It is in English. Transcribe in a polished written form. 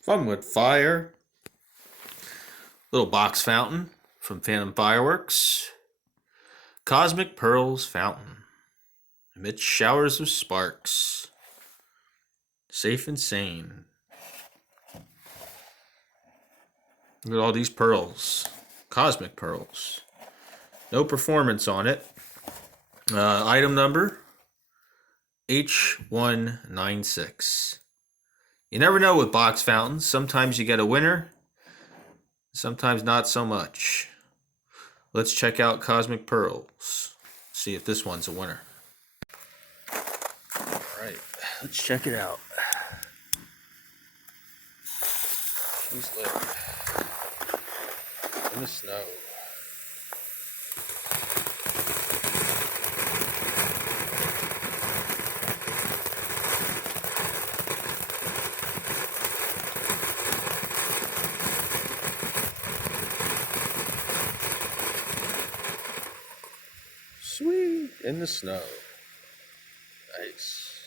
Fun with fire. Little box fountain from Phantom Fireworks. Cosmic Pearls Fountain. Emits showers of sparks. Safe and sane. Look at all these pearls. Cosmic pearls. No performance on it. Item number H196. You never know with box fountains. Sometimes you get a winner, sometimes not so much. Let's check out Cosmic Pearls. See if this one's a winner. Alright, let's check it out. She's lit. In the snow. Sweet. In the snow. Nice.